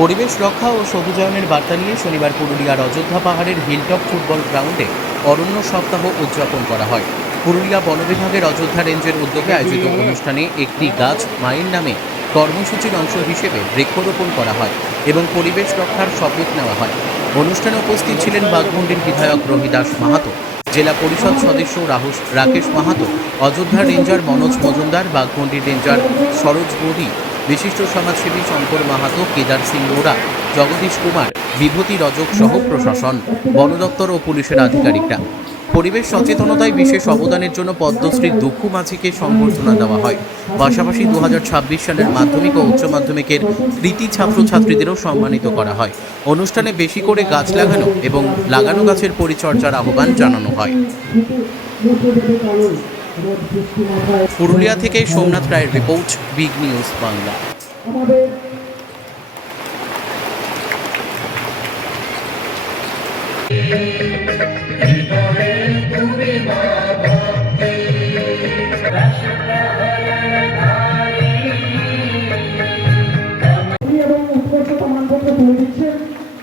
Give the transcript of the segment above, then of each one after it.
পরিবেশ রক্ষা ও সবুজায়নের বার্তা নিয়ে শনিবার পুরুলিয়ার অযোধ্যা পাহাড়ের হিলটপ ফুটবল গ্রাউন্ডে অরণ্য সপ্তাহ উদযাপন করা হয়। পুরুলিয়া বন বিভাগের অযোধ্যা রেঞ্জের উদ্যোগে আয়োজিত অনুষ্ঠানে একটি গাছ মায়ের নামে কর্মসূচির অংশ হিসেবে বৃক্ষরোপণ করা হয় এবং পরিবেশ রক্ষার শপথ নেওয়া হয়। অনুষ্ঠানে উপস্থিত ছিলেন বাঘমুন্ডির বিধায়ক রবিদাস মাহাতো, জেলা পরিষদ সদস্য রাকেশ মাহাতো, অযোধ্যা রেঞ্জার মনোজ মজুমদার, বাঘমুন্ডির রেঞ্জার সরোজ বৌদি, বিশিষ্ট সমাজসেবী শঙ্কর মাহাতো, কেদার সিং মোড়া, জগদীশ কুমার, বিভূতি রজক সহ প্রশাসন, বন দপ্তর ও পুলিশের আধিকারিকরা। পরিবেশ সচেতনতায় বিশেষ অবদানের জন্য পদ্মশ্রী দুঃখু মাঝিকে সংবর্ধনা দেওয়া হয়। পাশাপাশি 2026 সালের মাধ্যমিক ও উচ্চ মাধ্যমিকের কৃতি ছাত্রছাত্রীদেরও সম্মানিত করা হয়। অনুষ্ঠানে বেশি করে গাছ লাগানো এবং লাগানো গাছের পরিচর্যার আহ্বান জানানো হয়। পুরুলিয়া থেকে সোমনাথ রায়ের রিপোর্ট, বিগ নিউজ বাংলা।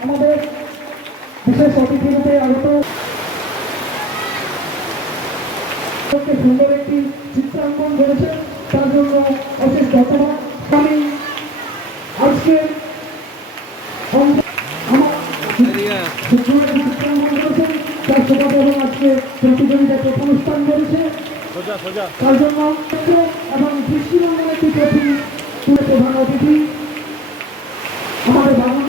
আমাদের বিশেষ অতিথি রূপে আগত সুন্দর একটি চিত্রাঙ্কন করেছে, তার জন্য অশেষ ধন্যবাদ। আমি আজকে চিত্রাঙ্কন করেছেন তার সুবাদ এবং আজকে প্রতিযোগিতায় প্রথম স্থান করেছে, তার জন্য এবং দৃষ্টিনন্দন একটি প্রতি প্রধান অতিথি আমাদের বাংলা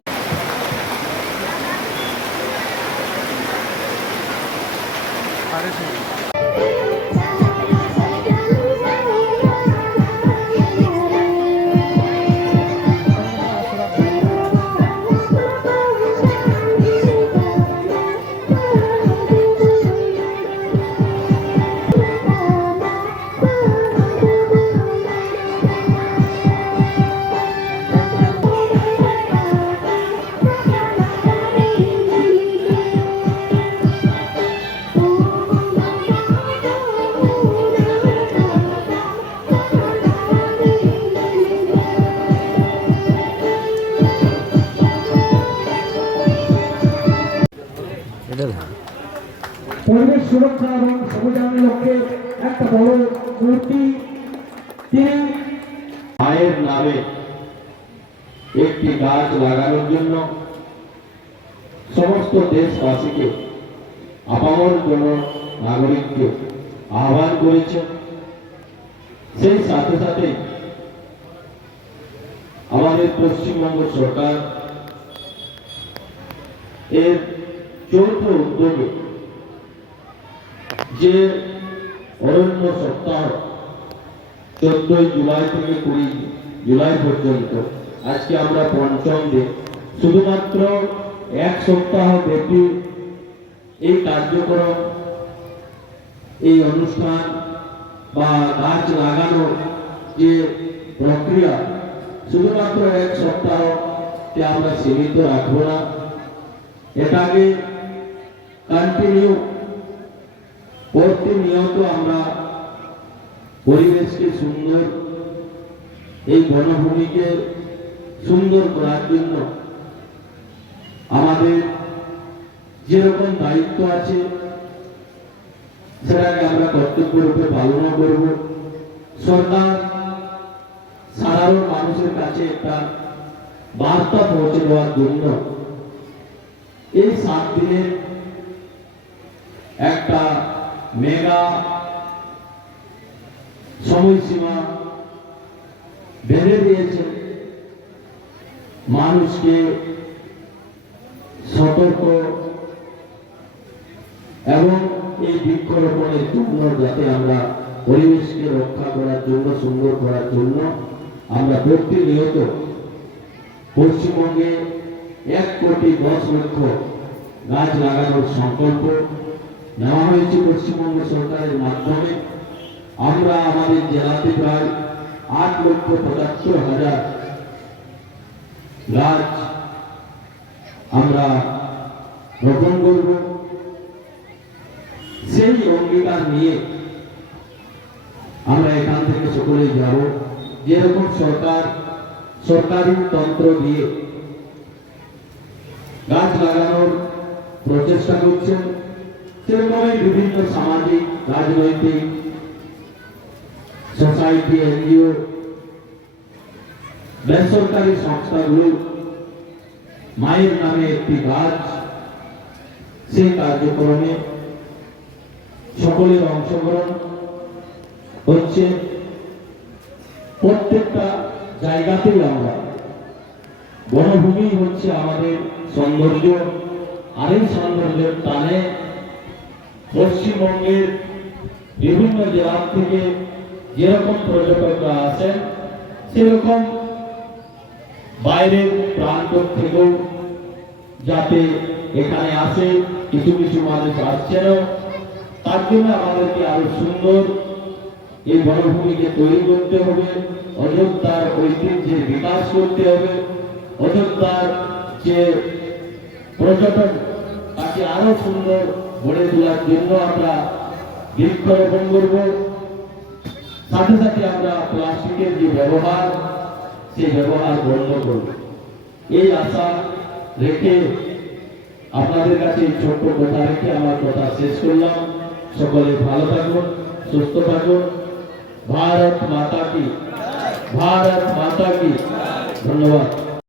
পরিবেশ সুরক্ষা এবং সবুজায়নের লক্ষ্যে একটা বড় মূর্তি তিনি মায়ের নামে একটি গাছ লাগানোর জন্য সমস্ত দেশবাসীকে, আপামর জন নাগরিককে আহ্বান করেছে। সেই সাথে সাথে আমাদের পশ্চিমবঙ্গ সরকার এর যৌথ উদ্যোগে যে অরণ্য সপ্তাহ 14 জুলাই থেকে 20 জুলাই পর্যন্ত, আজকে আমরা পঞ্চম দিন, শুধুমাত্র এক সপ্তাহ ব্যাপী এই কার্যক্রম, এই অনুষ্ঠান বা গাছ লাগানোর যে প্রক্রিয়া শুধুমাত্র এক সপ্তাহকে আমরা সীমিত রাখবো না, এটাকে কন্টিনিউ প্রতিনিয়ত আমরা পরিবেশকে সুন্দর, এই বনভূমিকে সুন্দর করার জন্য আমাদের যেরকম দায়িত্ব আছে সেটাকে আমরা কর্তব্য রূপে পালন করব। সরকার সাধারণ মানুষের কাছে একটা বার্তা পৌঁছে দেওয়ার জন্য এই 7 দিনের একটা মেগা সময়সীমা বেঁধে দিয়েছে, মানুষকে সতর্ক এবং এই বৃক্ষরোপণের জন্য, যাতে আমরা পরিবেশকে রক্ষা করার জন্য, সুন্দর করার জন্য আমরা প্রতিনিয়ত পশ্চিমবঙ্গে 1,10,00,000 গাছ লাগানোর সংকল্প নেওয়া হয়েছে পশ্চিমবঙ্গ সরকারের মাধ্যমে। আমরা আমাদের জেলাতে প্রায় 8,75,000 গাছ আমরা রোপণ করব। সেই অঙ্গীকার নিয়ে আমরা এখান থেকে সকলেই যাব। যেরকম সরকারি তন্ত্র দিয়ে গাছ লাগানোর প্রচেষ্টা করছেন। সেরকমই বিভিন্ন সামাজিক, রাজনৈতিক, সোসাইটি, এনজিও, বেসরকারি সংস্থাগুলো মায়ের নামে একটি গাছ, সেই কার্যক্রমে সকলের অংশগ্রহণ হচ্ছে। প্রত্যেকটা জায়গাতেই আমরা বনভূমি হচ্ছে আমাদের সৌন্দর্য, আর এই সৌন্দর্যের টানে পশ্চিমবঙ্গের বিভিন্ন জেলা থেকে যেরকম পর্যটকরা আসেন, সেরকম বাইরের প্রান্ত থেকেও যাতে এখানে আসে, কিছু কিছু মানুষ আসছেনও। তার জন্য আমাদেরকে আরো সুন্দর এই বনভূমিকে তৈরি করতে হবে, অযোধ্যার ঐতিহ্যের বিকাশ করতে হবে, অযোধ্যার যে পর্যটন তাকে আরো সুন্দর গড়ে তোলার জন্য আমরা বৃক্ষরোপণ করব। সাথে সাথে আমরা প্লাস্টিকের যে ব্যবহার, সেই ব্যবহার বন্ধ করব। এই আশা রেখে আপনাদের কাছে এই ছোট্ট কথা রেখে আমার কথা শেষ করলাম। সকলে ভালো থাকুন, সুস্থ থাকুন। ভারত মাতা কি, ভারত মাতা কি। ধন্যবাদ।